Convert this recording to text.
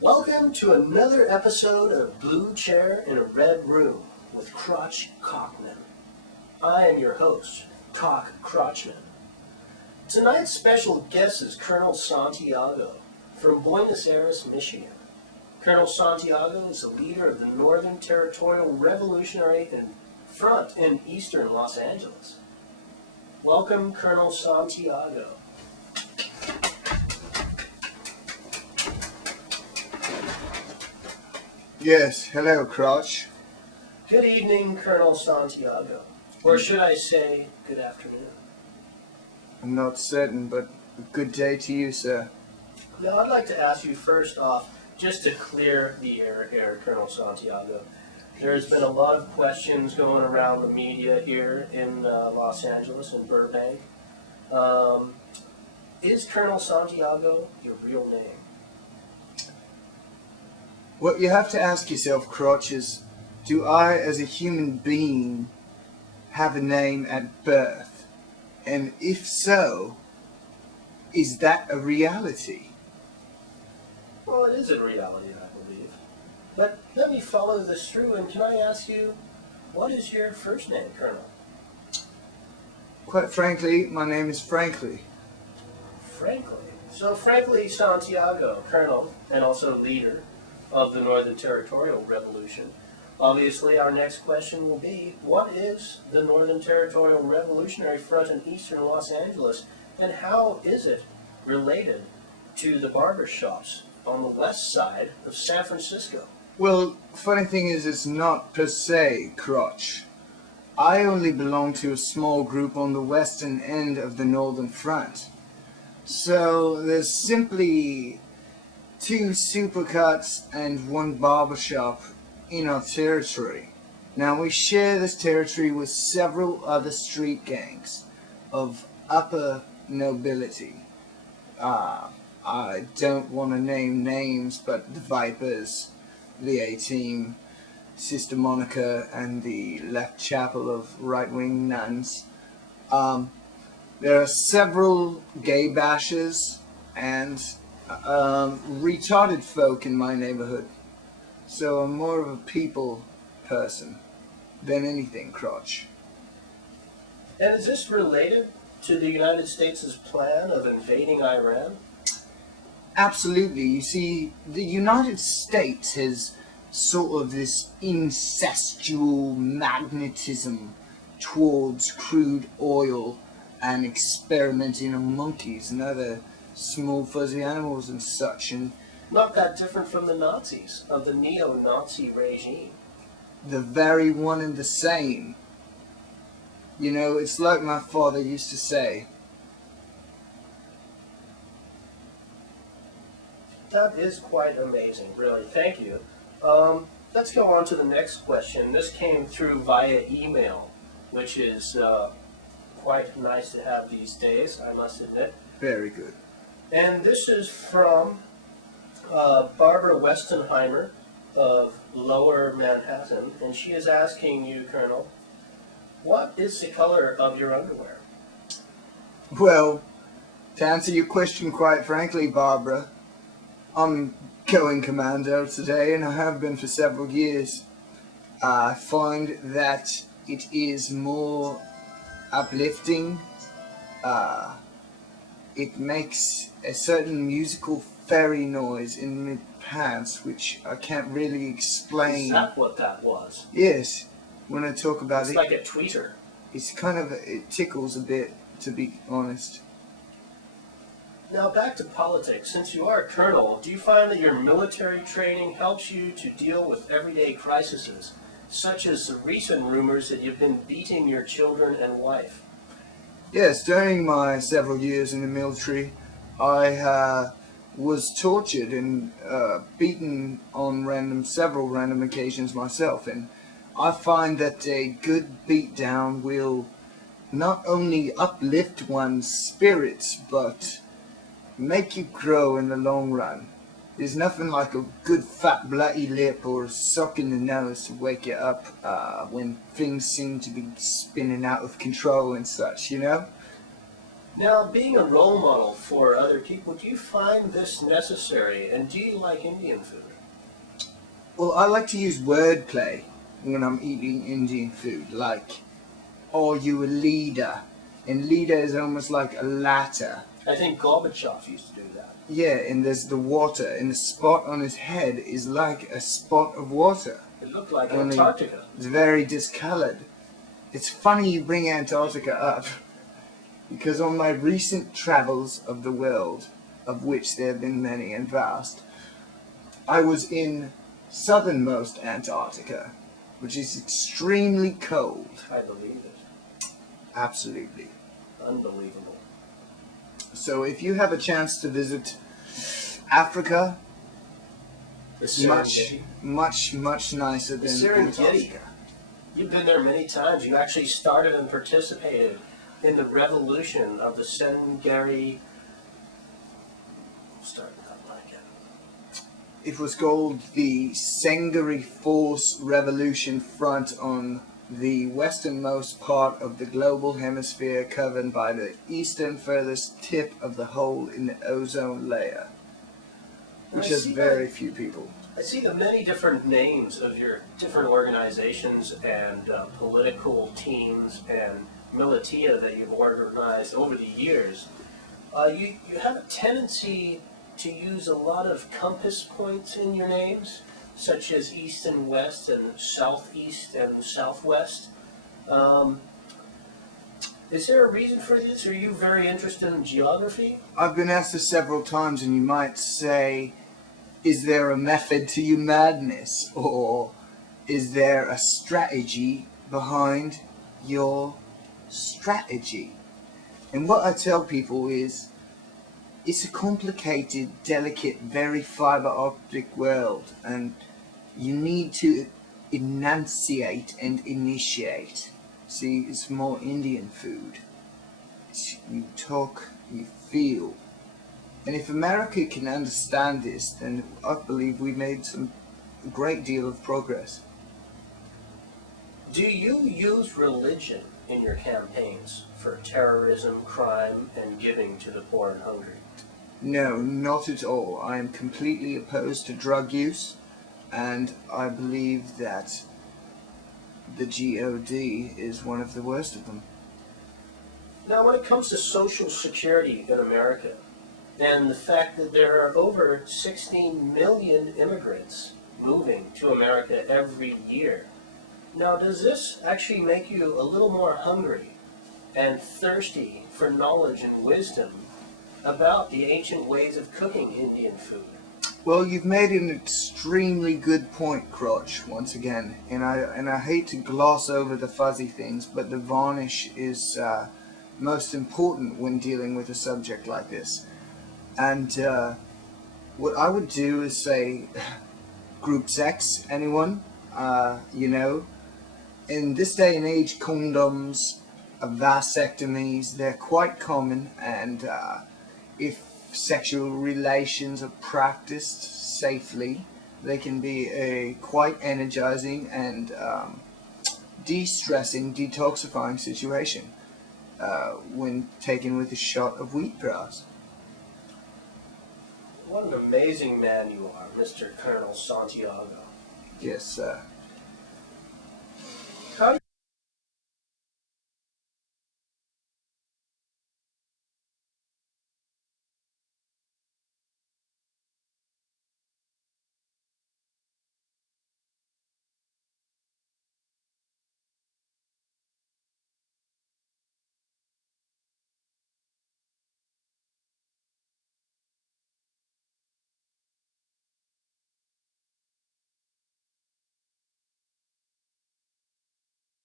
Welcome to another episode of Blue Chair in a Red Room with Cock Crotchman. I am your host, Cock Crotchman. Tonight's special guest is Colonel Santiago from Buenos Aires, Michigan. Colonel Santiago is the leader of the Northern Territorial Revolutionary Front in eastern Los Angeles. Welcome, Colonel Santiago. Yes, hello, Crotch. Good evening, Colonel Santiago. Or should I say, good afternoon? I'm not certain, but a good day to you, sir. Now, I'd like to ask you first off, just to clear the air here, Colonel Santiago. There's been a lot of questions going around the media here in Los Angeles and Burbank. Is Colonel Santiago your real name? What you have to ask yourself, Crotch, is, do I, as a human being, have a name at birth? And if so, is that a reality? Well, it is a reality, I believe. But let me follow this through, and can I ask you, what is your first name, Colonel? Quite frankly, my name is Frankly. Frankly. So Frankly Santiago, Colonel, and also leader of the Northern Territorial Revolution. Obviously, our next question will be, what is the Northern Territorial Revolutionary Front in eastern Los Angeles, and how is it related to the barber shops on the west side of San Francisco? Well, funny thing is, it's not per se, Crotch. I only belong to a small group on the western end of the Northern Front. So there's simply 2 supercuts and 1 barbershop in our territory. Now, we share this territory with several other street gangs of upper nobility. I don't want to name names, but the Vipers, the A-Team, Sister Monica, and the Left Chapel of right-wing nuns. There are several gay bashers and retarded folk in my neighborhood. So I'm more of a people person than anything, Crotch. And is this related to the United States' plan of invading Iran? Absolutely. You see, the United States has sort of this incestual magnetism towards crude oil and experimenting on monkeys and other small fuzzy animals and such, and Not that different from the Nazis, of the neo-Nazi regime. the very one and the same. You know, it's like my father used to say. That is quite amazing, really. Thank you. Let's go on to the next question. This came through via email, which is quite nice to have these days, I must admit. Very good. And this is from Barbara Westenheimer of Lower Manhattan, and she is asking you, Colonel, what is the color of your underwear? Well, to answer your question quite frankly, Barbara, I'm going commando today, and I have been for several years. I find that it is more uplifting. It makes a certain musical fairy noise in my pants, which I can't really explain. Is that what that was? Yes, when I talk about It's it, like a tweeter. it's kind of, it tickles a bit, to be honest. Now back to politics. Since you are a colonel, do you find that your military training helps you to deal with everyday crises, such as the recent rumors that you've been beating your children and wife? Yes, during my several years in the military, I was tortured and beaten on several random occasions myself, and I find that a good beatdown will not only uplift one's spirits, but make you grow in the long run. There's nothing like a good fat bloody lip or a sock in the nose to wake you up when things seem to be spinning out of control and such, you know? Now, being a role model for other people, do you find this necessary? And do you like Indian food? Well, I like to use wordplay when I'm eating Indian food, like, "Are you a leader?" And leader is almost like a ladder. I think Gorbachev used to do that. Yeah, and there's the water, and the spot on his head is like a spot of water. It looked like Only Antarctica. it's very discolored. It's funny you bring Antarctica up, because on my recent travels of the world, of which there have been many and vast, I was in southernmost Antarctica, which is extremely cold. I believe it. Absolutely. Unbelievable. So if you have a chance to visit Africa, The much, Serengeti. much nicer The than Serengeti. Antarctica. You've been there many times. You actually started and participated in the revolution of the Serengeti. Starting that one again. It was called the Sengari Force Revolution Front on the westernmost part of the global hemisphere, covered by the eastern furthest tip of the hole in the ozone layer, which has very few people. I see the many different names of your different organizations and political teams and militia that you've organized over the years. You have a tendency to use a lot of compass points in your names, such as east and west and southeast and southwest. Is there a reason for this? Are you very interested in geography? I've been asked this several times, and you might say, is there a method to your madness? Or is there a strategy behind your strategy? And what I tell people is, it's a complicated, delicate, very fiber optic world, and you need to enunciate and initiate. See, it's more Indian food. You talk, you feel. And if America can understand this, then I believe we made a great deal of progress. Do you use religion in your campaigns for terrorism, crime, and giving to the poor and hungry? No, not at all. I am completely opposed to drug use, and I believe that the GOD is one of the worst of them. Now, when it comes to Social Security in America, and the fact that there are over 16 million immigrants moving to America every year, now does this actually make you a little more hungry and thirsty for knowledge and wisdom about the ancient ways of cooking Indian food? Well, you've made an extremely good point, Crotch, once again, and I hate to gloss over the fuzzy things, but the varnish is most important when dealing with a subject like this. And what I would do is say, group sex, anyone, in this day and age, condoms, vasectomies, they're quite common, and if sexual relations are practiced safely, they can be a quite energizing and de-stressing, detoxifying situation when taken with a shot of wheatgrass. What an amazing man you are, Mr. Colonel Santiago. Yes, sir.